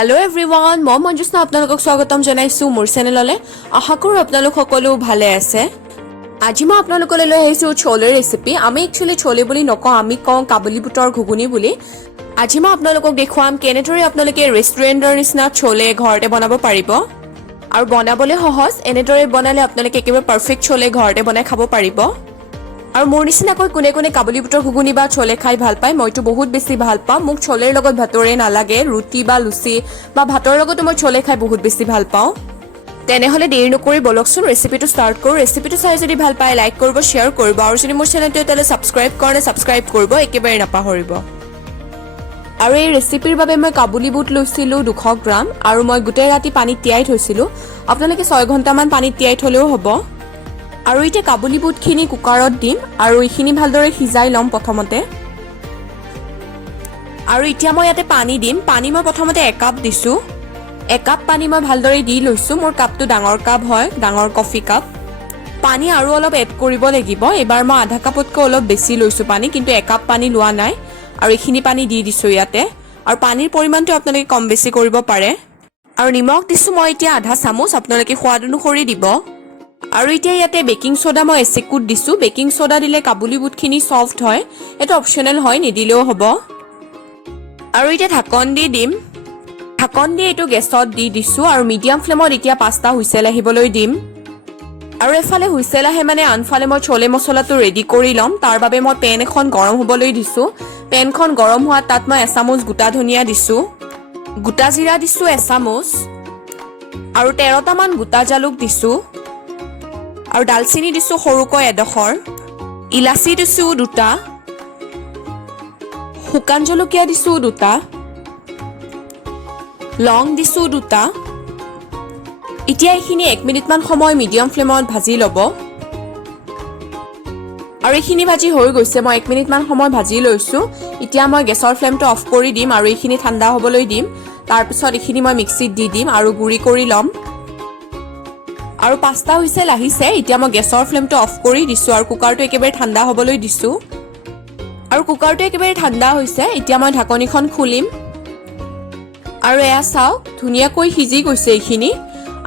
Hello everyone, মই মঞ্জুস্না আপোনালোকক স্বাগতম জনাইছো মোৰ চেনেললৈ। আশা কৰো আপোনালোক সকলো ভালে আছে। আজি মই আপোনালোকলৈ লৈ আহিছো ছোলেৰ ৰেচিপি। আমি একচুয়ালি ছোলে বুলি নকওঁ, আমি কওঁ কাবুলী বুটৰ ঘুগুনি বুলি। আজি মই আপোনালোকক দেখুৱাম কেনেদৰে আপোনালোকে ৰেষ্টুৰেণ্টৰ নিচিনা ছোলে ঘৰতে বনাব পাৰিব। আৰু বনাবলৈ সহজ, এনেদৰে বনালে আপোনালোকে একেবাৰে পাৰফেক্ট ছোলে ঘৰতে বনাই খাব পাৰিব। আৰু মোৰ নিচিনাকৈ কোনে কোনে কাবুলী বুটৰ ঘুগুনি বা ছোলে খাই ভাল পায়, মইতো বহুত বেছি ভাল পাওঁ। মোক ছোলেৰ লগত ভাতৰে নালাগে, ৰুটি বা লুচি বা ভাতৰ লগতো মই ছোলে খাই বহুত বেছি ভাল পাওঁ। তেনেহ'লে দেৰি নকৰি বলকচোন ৰেচিপিটো ষ্টাৰ্ট কৰোঁ। ৰেচিপিটো চাই যদি ভাল পায় লাইক কৰিব, শ্বেয়াৰ কৰিব আৰু যদি মোৰ চেনেলটো এতিয়ালৈ ছাবস্ক্ৰাইব কৰা নাই ছাবস্ক্ৰাইব কৰিব, একেবাৰে নাপাহৰিব। আৰু এই ৰেচিপিৰ বাবে মই কাবুলী বুট লৈছিলোঁ 200 গ্ৰাম আৰু মই গোটেই ৰাতি পানীত তিয়াই থৈছিলোঁ। আপোনালোকে 6 ঘণ্টামান পানীত তিয়াই থ'লেও হ'ব। আৰু এতিয়া কাবুলী বুটখিনি কুকাৰত দিম আৰু এইখিনি ভালদৰে সিজাই ল'ম প্ৰথমতে। আৰু এতিয়া মই ইয়াতে পানী দিম। পানী মই প্ৰথমতে 1 কাপ দিছোঁ। 1 কাপ পানী মই ভালদৰে দি লৈছোঁ। মোৰ কাপটো ডাঙৰ কাপ হয়, ডাঙৰ কফি কাপ। পানী আৰু অলপ এড কৰিব লাগিব। এবাৰ মই আধা কাপতকৈ অলপ বেছি লৈছোঁ পানী, কিন্তু 1 কাপ পানী লোৱা নাই। আৰু এইখিনি পানী দি দিছোঁ ইয়াতে। আৰু পানীৰ পৰিমাণটো আপোনালোকে কম বেছি কৰিব পাৰে। আৰু নিমখ দিছোঁ মই এতিয়া আধা চামুচ, আপোনালোকে সোৱাদ অনুসৰি দিব। আৰু এতিয়া ইয়াতে বেকিং সোডা মই এচিকুট দিছোঁ। বেকিং সোডা দিলে কাবুলী বুটখিনি সফ্ট হয়, এইটো অপশ্যনেল হয়, নিদিলেও হ'ব। আৰু এতিয়া ঢাকন দি দিম। ঢাকন দি এইটো গেছত দি দিছোঁ আৰু মিডিয়াম ফ্লেমত এতিয়া 5টা হুইচেল আহিবলৈ দিম। আৰু এফালে হুইচেল আহে মানে আনফালে মই ছোলে মছলাটো ৰেডি কৰি ল'ম। তাৰ বাবে মই পেন এখন গৰম হ'বলৈ দিছোঁ। পেনখন গৰম হোৱাত তাত মই এচামুচ গোটা ধনিয়া দিছোঁ, গোটা জিৰা দিছোঁ এচামুচ আৰু 13টামান গোটা জালুক দিছোঁ। আৰু ডালচিনি দিছোঁ সৰুকৈ এডোখৰ, ইলাচি দিছোঁ 2টা, শুকান জলকীয়া দিছোঁ 2টা, লং দিছোঁ 2টা। এতিয়া এইখিনি 1 মিনিটমান সময় মিডিয়াম ফ্লেমত ভাজি ল'ব। আৰু এইখিনি ভাজি হৈ গৈছে, মই 1 মিনিটমান সময় ভাজি লৈছোঁ। এতিয়া মই গেছৰ ফ্লেমটো অফ কৰি দিম আৰু এইখিনি ঠাণ্ডা হ'বলৈ দিম। তাৰপিছত এইখিনি মই মিক্সিত দি দিম আৰু গুড়ি কৰি ল'ম। আৰু 5টা হুইচেল আহিছে। এতিয়া মই গেছৰ ফ্লেমটো অফ কৰি দিছোঁ আৰু কুকাৰটো একেবাৰে ঠাণ্ডা হ'বলৈ দিছোঁ। আৰু কুকাৰটো একেবাৰে ঠাণ্ডা হৈছে। এতিয়া মই ঢাকনিখন খুলিম আৰু এয়া চাওক ধুনীয়াকৈ সিজি গৈছে এইখিনি।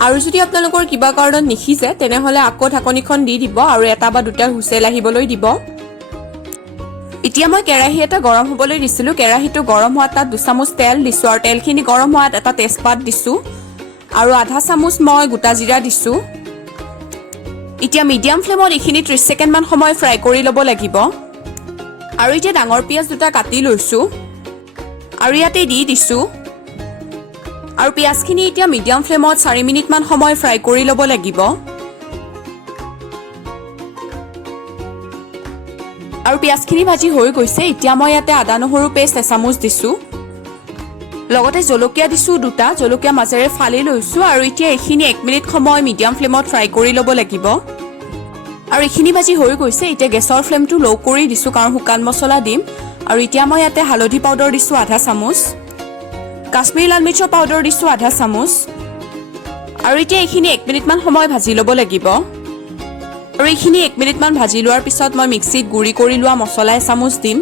আৰু যদি আপোনালোকৰ কিবা কাৰণত নিসিজে তেনেহ'লে আকৌ ঢাকনিখন দি দিব আৰু 1 বা 2টা হুইচেল আহিবলৈ দিব। এতিয়া মই কেৰাহী এটা গৰম হ'বলৈ দিছিলোঁ। কেৰাহীটো গৰম হোৱাত তাত 2 চামুচ তেল দিছোঁ আৰু তেলখিনি গৰম হোৱাত এটা তেজপাত দিছোঁ আৰু আধা চামুচ মই গোটা জিৰা দিছোঁ। এতিয়া মিডিয়াম ফ্লেমত এইখিনি 30 ছেকেণ্ডমান সময় ফ্ৰাই কৰি ল'ব লাগিব। আৰু এতিয়া ডাঙৰ পিঁয়াজ 2টা কাটি লৈছোঁ আৰু ইয়াতে দি দিছোঁ। আৰু পিঁয়াজখিনি এতিয়া মিডিয়াম ফ্লেমত 4 মিনিটমান সময় ফ্ৰাই কৰি ল'ব লাগিব। আৰু পিঁয়াজখিনি ভাজি হৈ গৈছে। এতিয়া মই ইয়াতে আদা নহৰু পেষ্ট এচামুচ দিছোঁ, লগতে জলকীয়া দিছোঁ 2টা, জলকীয়া মাজেৰে ফালি লৈছোঁ। আৰু এতিয়া এইখিনি 1 মিনিট সময় মিডিয়াম ফ্লেমত ফ্ৰাই কৰি ল'ব লাগিব। আৰু এইখিনি ভাজি হৈ গৈছে। এতিয়া গেছৰ ফ্লেমটো ল' কৰি দিছোঁ কাৰণ শুকান মছলা দিম। আৰু এতিয়া মই ইয়াতে হালধি পাউডাৰ দিছোঁ আধা চামুচ, কাশ্মীৰী লাল মিৰ্চৰ পাউডাৰ দিছোঁ আধা চামুচ। আৰু এতিয়া এইখিনি 1 মিনিটমান সময় ভাজি ল'ব লাগিব। আৰু এইখিনি 1 মিনিটমান ভাজি লোৱাৰ পিছত মই মিক্সিত গুড়ি কৰি লোৱা মছলা এচামুচ দিম।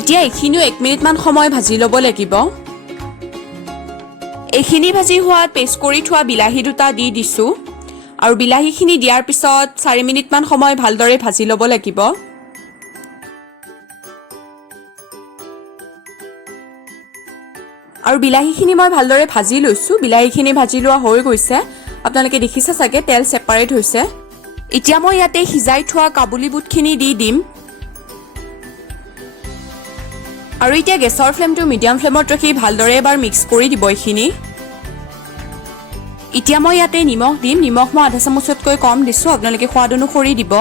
এতিয়া এইখিনিও 1 মিনিটমান সময় ভাজি ল'ব লাগিব। এইখিনি ভাজি হোৱাত পেষ্ট কৰি থোৱা বিলাহী 2টা দি দিছোঁ আৰু বিলাহীখিনি দিয়াৰ পিছত 4 মিনিটমান সময় ভালদৰে ভাজি ল'ব লাগিব। আৰু বিলাহীখিনি মই ভালদৰে ভাজি লৈছোঁ। বিলাহীখিনি ভাজি লোৱা হৈ গৈছে। আপোনালোকে দেখিছে চাগে তেল ছেপাৰেট হৈছে। এতিয়া মই ইয়াতে সিজাই থোৱা কাবুলী বুটখিনি দি দিম। আৰু এতিয়া গেছৰ ফ্লেমটো মিডিয়াম ফ্লেমত ৰাখি ভালদৰে এবাৰ মিক্স কৰি দিব এইখিনি। এতিয়া মই ইয়াতে নিমখ দিম। নিমখ মই আধা চামুচতকৈ কম দিছোঁ, আপোনালোকে সোৱাদ অনুসৰি দিব।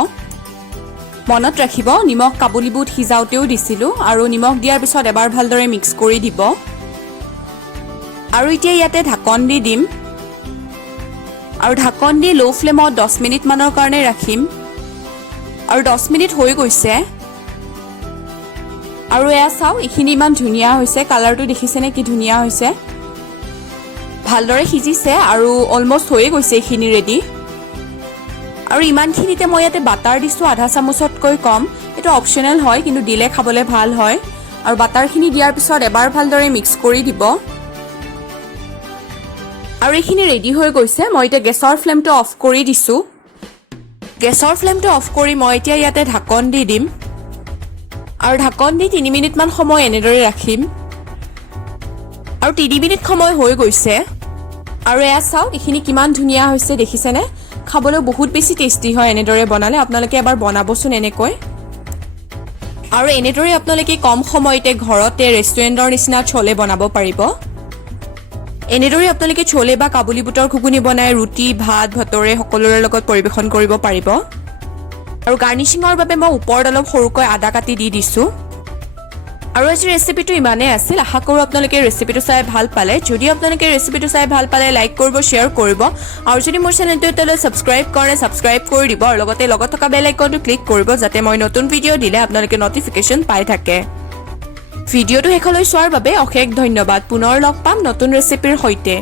মনত ৰাখিব নিমখ কাবুলী বুট সিজাওঁতেও দিছিলোঁ। আৰু নিমখ দিয়াৰ পিছত এবাৰ ভালদৰে মিক্স কৰি দিব। আৰু এতিয়া ইয়াতে ঢাকন দি দিম আৰু ঢাকন দি ল' ফ্লেমত 10 মিনিটমানৰ কাৰণে ৰাখিম। আৰু 10 মিনিট হৈ গৈছে। আৰু এয়া চাওক এইখিনি ইমান ধুনীয়া হৈছে, কালাৰটো দেখিছেনে কি ধুনীয়া হৈছে, ভালদৰে সিজিছে আৰু অলমষ্ট হৈয়ে গৈছে এইখিনি ৰেডি। আৰু ইমানখিনিতে মই ইয়াতে বাটাৰ দিছোঁ আধা চামুচতকৈ কম। এইটো অপশ্যনেল হয়, কিন্তু দিলে খাবলৈ ভাল হয়। আৰু বাটাৰখিনি দিয়াৰ পিছত এবাৰ ভালদৰে মিক্স কৰি দিব আৰু এইখিনি ৰেডি হৈ গৈছে মই এতিয়া গেছৰ ফ্লেমটো অফ কৰি দিছোঁ গেছৰ ফ্লেমটো অফ কৰি মই এতিয়া ইয়াতে ঢাকন দি দিম আৰু ঢাকন দি 3 মিনিটমান সময় এনেদৰে ৰাখিম আৰু 3 মিনিট সময় হৈ গৈছে আৰু এয়া চাওক এইখিনি কিমান ধুনীয়া হৈছে দেখিছেনে খাবলৈ বহুত বেছি টেষ্টি হয় এনেদৰে বনালে আপোনালোকে এবাৰ বনাবচোন এনেকৈ আৰু এনেদৰে আপোনালোকে কম সময়তে ঘৰতে ৰেষ্টুৰেণ্টৰ নিচিনা ছোলে বনাব পাৰিব এনেদৰে আপোনালোকে ছোলে বা কাবুলী বুটৰ ঘুগুনি বনাই ৰুটি ভাত ভাতৰে সকলোৰে লগত পৰিবেশন কৰিব পাৰিব আৰু গাৰ্নিশিঙৰ বাবে মই ওপৰত অলপ সৰুকৈ আদা কাটি দি দিছোঁ আৰু আজি ৰেচিপিটো ইমানেই আছিল আশা কৰোঁ আপোনালোকে ৰেচিপিটো চাই ভাল পালে যদি আপোনালোকে ৰেচিপিটো চাই ভাল পালে লাইক কৰিব শ্বেয়াৰ কৰিব আৰু যদি মোৰ চেনেলটো এতিয়ালৈ ছাবস্ক্ৰাইব কৰে ছাবস্ক্ৰাইব কৰি দিব আৰু লগতে লগত থকা বেল আইকনটো ক্লিক কৰিব যাতে মই নতুন ভিডিঅ' দিলে আপোনালোকে নটিফিকেশ্যন পাই থাকে ভিডিঅ'টো শেষলৈ চোৱাৰ বাবে অশেষ ধন্যবাদ পুনৰ লগ পাম নতুন ৰেচিপিৰ সৈতে